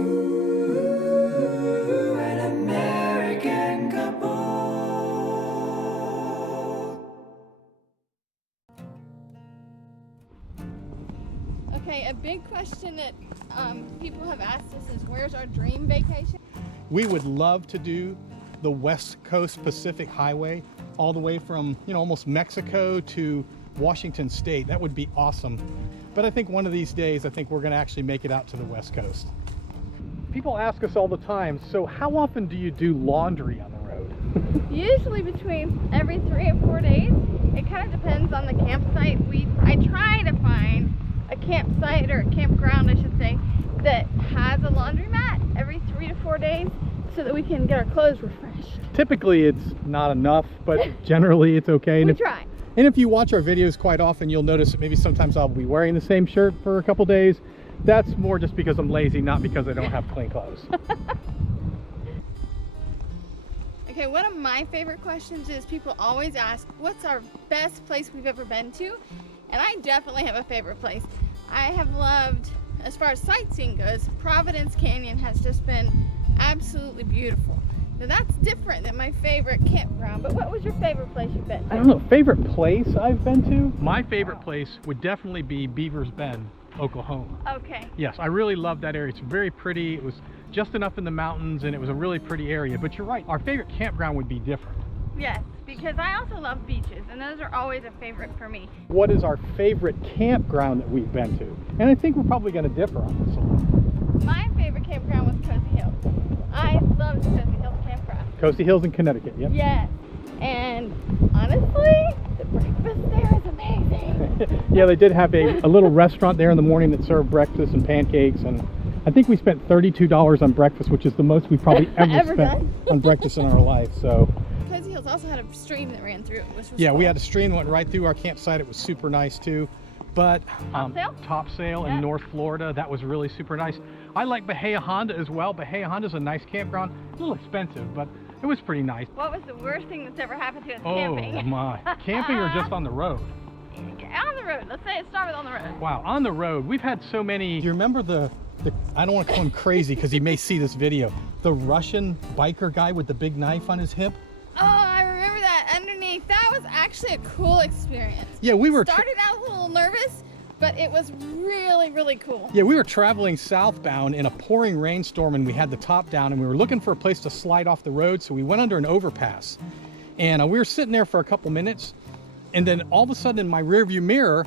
Ooh, an American couple. Okay, a big question that people have asked us is, where's our dream vacation? We would love to do the West Coast Pacific Highway all the way from, almost Mexico to Washington State. That would be awesome. But I think one of these days, I think we're going to actually make it out to the West Coast. People ask us all the time, so how often do you do laundry on the road? Usually between every 3 or 4 days. It kind of depends on the campsite. I try to find a campsite, or a campground I should say, that has a laundromat every 3 to 4 days so that we can get our clothes refreshed. Typically it's not enough, but generally it's okay. We try. And if you watch our videos quite often, you'll notice that maybe sometimes I'll be wearing the same shirt for a couple days. That's more just because I'm lazy, not because I don't have clean clothes. Okay, one of my favorite questions is people always ask, what's our best place we've ever been to? And I definitely have a favorite place. I have loved, as far as sightseeing goes, Providence Canyon has just been absolutely beautiful. Now that's different than my favorite campground, but what was your favorite place you've been to? I don't know, favorite place I've been to? My favorite place would definitely be Beavers Bend, Oklahoma. Okay. Yes, I really love that area. It's very pretty. It was just enough in the mountains and it was a really pretty area. But you're right, our favorite campground would be different. Yes, because I also love beaches, and those are always a favorite for me. What is our favorite campground that we've been to? And I think we're probably going to differ on this one. My favorite campground was Cozy Hills. I loved Cozy Hills campground. Cozy Hills in Connecticut, yep. Yes, and honestly, the breakfast there is amazing. Yeah, they did have a little restaurant there in the morning that served breakfast and pancakes, and I think we spent $32 on breakfast, which is the most we've probably ever spent on breakfast in our life. So Cozy Hills also had a stream that ran through it, which was yeah, cool. we had a stream that went right through our campsite. It was super nice too. But Topsail in North Florida, that was really super nice. I like Bahia Honda as well. Bahia Honda's a nice campground. A little expensive, but it was pretty nice. What was the worst thing that's ever happened to us camping? Oh my. Camping or just on the road? On the road. Let's say it started on the road. Wow, on the road. We've had so many. Do you remember the I don't want to call him crazy because he may see this video. The Russian biker guy with the big knife on his hip? Oh, I remember that underneath. That was actually a cool experience. Yeah, we were started out a little nervous, but it was really, really cool. Yeah, we were traveling southbound in a pouring rainstorm and we had the top down and we were looking for a place to slide off the road, so we went under an overpass. And we were sitting there for a couple minutes, and then all of a sudden in my rearview mirror,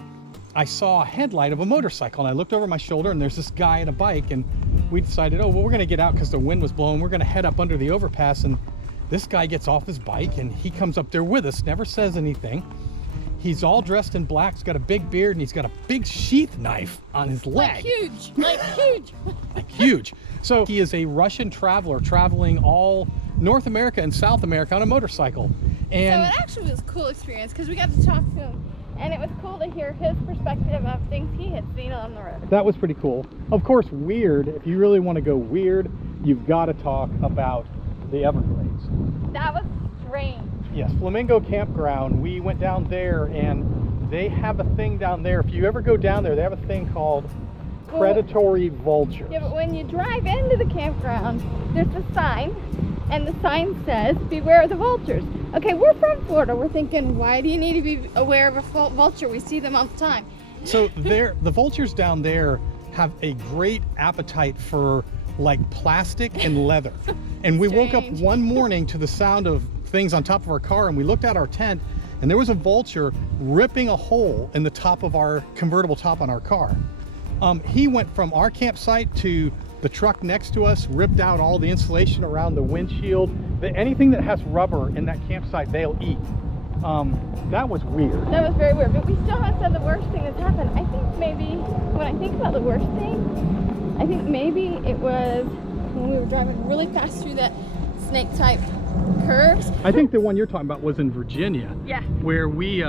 I saw a headlight of a motorcycle, and I looked over my shoulder and there's this guy on a bike, and we decided, oh, well, we're gonna get out because the wind was blowing. We're gonna head up under the overpass, and this guy gets off his bike and he comes up there with us, never says anything. He's all dressed in black, he's got a big beard, and he's got a big sheath knife on his leg. Like huge. Like huge. So he is a Russian traveler traveling all North America and South America on a motorcycle. And so it actually was a cool experience because we got to talk to him, and it was cool to hear his perspective of things he had seen on the road. That was pretty cool. Of course, weird, if you really want to go weird, you've got to talk about the Everglades. That was strange. Yes, Flamingo Campground. We went down there and they have a thing down there. If you ever go down there, they have a thing called predatory vultures. Yeah, but when you drive into the campground, there's a sign, and the sign says, beware of the vultures. Okay, we're from Florida. We're thinking, why do you need to be aware of a vulture? We see them all the time. So the vultures down there have a great appetite for like plastic and leather. And we woke up one morning to the sound of things on top of our car, and we looked at our tent and there was a vulture ripping a hole in the top of our convertible top on our car. He went from our campsite to the truck next to us, ripped out all the insulation around the windshield. Anything that has rubber in that campsite, they'll eat. That was weird. That was very weird, but we still haven't said the worst thing that's happened. I think maybe, when I think about the worst thing, I think maybe it was when we were driving really fast through that snake type curves. I think the one you're talking about was in Virginia. Yeah. Where we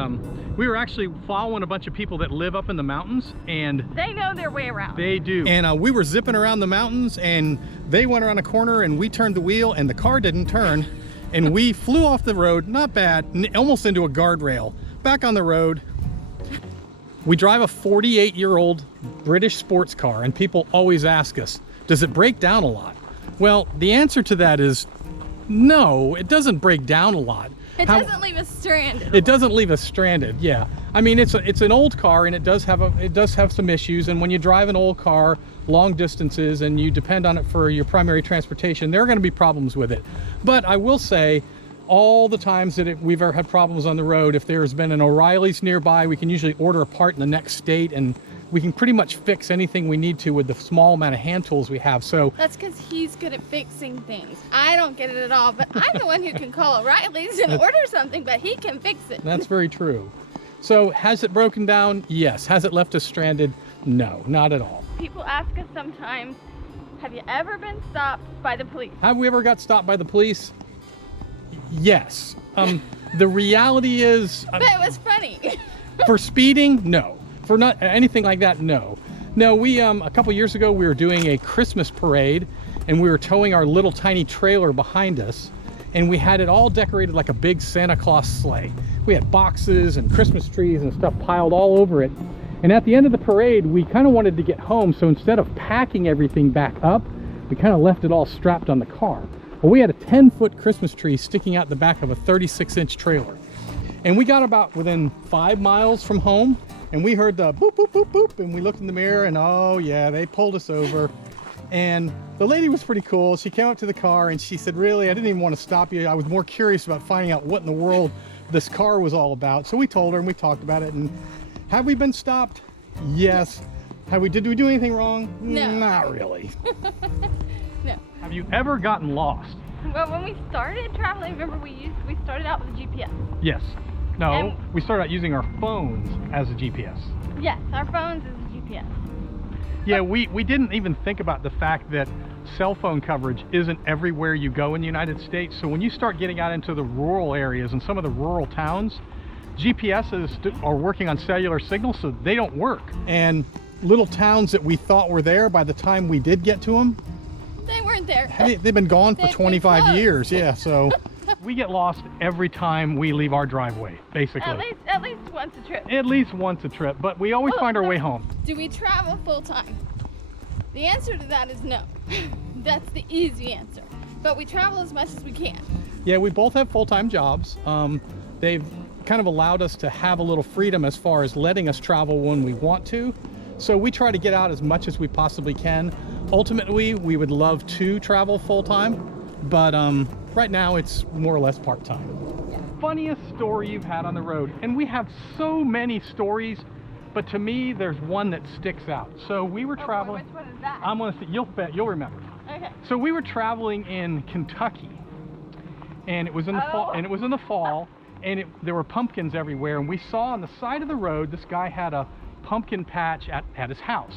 were actually following a bunch of people that live up in the mountains, and they know their way around. They do. And we were zipping around the mountains, and they went around a corner, and we turned the wheel, and the car didn't turn, and we flew off the road, not bad, almost into a guardrail. Back on the road. We drive a 48-year-old British sports car, and people always ask us, Does it break down a lot? Well, the answer to that is no, it doesn't break down a lot. It doesn't leave us stranded. It doesn't leave us stranded. Yeah, I mean it's an old car and it does have some issues. And when you drive an old car long distances and you depend on it for your primary transportation, there are going to be problems with it. But I will say, all the times that we've ever had problems on the road, if there's been an O'Reilly's nearby, we can usually order a part in the next state and we can pretty much fix anything we need to with the small amount of hand tools we have. So that's because he's good at fixing things. I don't get it at all, but I'm the one who can call O'Reilly's and order something, but he can fix it. That's very true. So has it broken down? Yes. Has it left us stranded? No, not at all. People ask us sometimes, have you ever been stopped by the police? Have we ever got stopped by the police? Yes. The reality is... But it was funny. For speeding, no. For not anything like that, no. No, we a couple years ago we were doing a Christmas parade and we were towing our little tiny trailer behind us and we had it all decorated like a big Santa Claus sleigh. We had boxes and Christmas trees and stuff piled all over it. And at the end of the parade, we kind of wanted to get home, so instead of packing everything back up, we kind of left it all strapped on the car. Well, we had a 10-foot Christmas tree sticking out the back of a 36-inch trailer. And we got about within 5 miles from home, and we heard the boop, boop, boop, boop, and we looked in the mirror, and oh yeah, they pulled us over. And the lady was pretty cool. She came up to the car and she said, really, I didn't even want to stop you. I was more curious about finding out what in the world this car was all about. So we told her and we talked about it. And have we been stopped? Yes. Did we do anything wrong? No. Not really. No. Have you ever gotten lost? Well, when we started traveling, remember we started out with a GPS. Yes. No, And- we started out using our phones as a GPS. Yes, our phones is a GPS. Yeah, we didn't even think about the fact that cell phone coverage isn't everywhere you go in the United States. So when you start getting out into the rural areas and some of the rural towns, GPSs are working on cellular signals, so they don't work. And little towns that we thought were there, by the time we did get to them, They weren't there. they've been gone for They've been 25 closed. years. Yeah, so we get lost every time we leave our driveway, basically. At least once a trip. At least once a trip, but we always Well, find our no. way home. Do we travel full time? The answer to that is no. That's the easy answer. But we travel as much as we can. Yeah, we both have full-time jobs. They've kind of allowed us to have a little freedom as far as letting us travel when we want to. So we try to get out as much as we possibly can. Ultimately, we would love to travel full-time, but right now it's more or less part-time. Funniest story you've had on the road, and we have so many stories, but to me there's one that sticks out. So we were traveling. Which one is that? I'm gonna say you'll remember. Okay. So we were traveling in Kentucky, and it was in the fall. And it was in the fall, and there were pumpkins everywhere. And we saw on the side of the road this guy had a pumpkin patch at his house.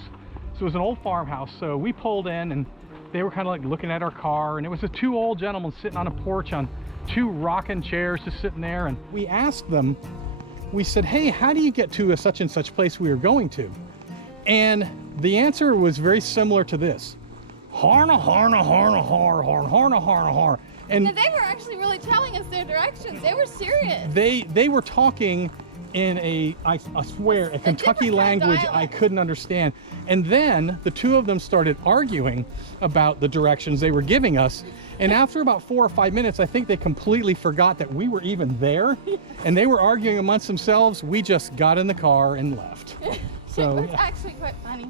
So it was an old farmhouse. So we pulled in, and they were kind of like looking at our car, and it was the two old gentlemen sitting on a porch on two rocking chairs, just sitting there. And we asked them. We said, "Hey, how do you get to a such and such place we were going to?" And the answer was very similar to this. Harna, harna, harna, har, harna, harna, harna, har. And No, they were actually really telling us their directions. They were serious. they were talking in I swear, a Kentucky different kind of language I dialect. couldn't understand. And then the two of them started arguing about the directions they were giving us. And after about 4 or 5 minutes, I think they completely forgot that we were even there. And they were arguing amongst themselves. We just got in the car and left. So It was actually quite funny.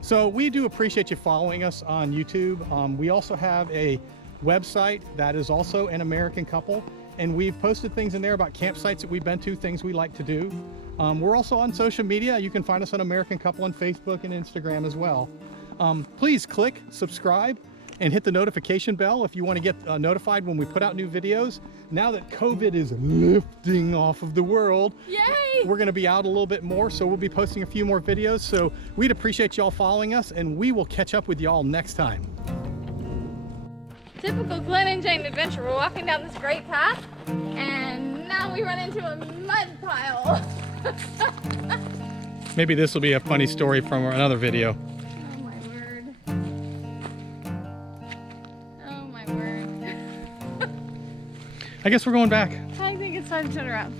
So we do appreciate you following us on YouTube. We also have a website that is also An American Couple, and we've posted things in there about campsites that we've been to, things we like to do. We're also on social media. You can find us on American Couple on Facebook and Instagram as well. Please click subscribe and hit the notification bell if you want to get notified when we put out new videos. Now that COVID is lifting off of the world, Yay! we're going to be out a little bit more, so we'll be posting a few more videos. So we'd appreciate y'all following us, and we will catch up with y'all next time. Typical Glenn and Jane adventure. We're walking down this great path, and now we run into a mud pile. Maybe this will be a funny story from another video. Oh my word. Oh my word. I guess we're going back. I think it's time to turn around.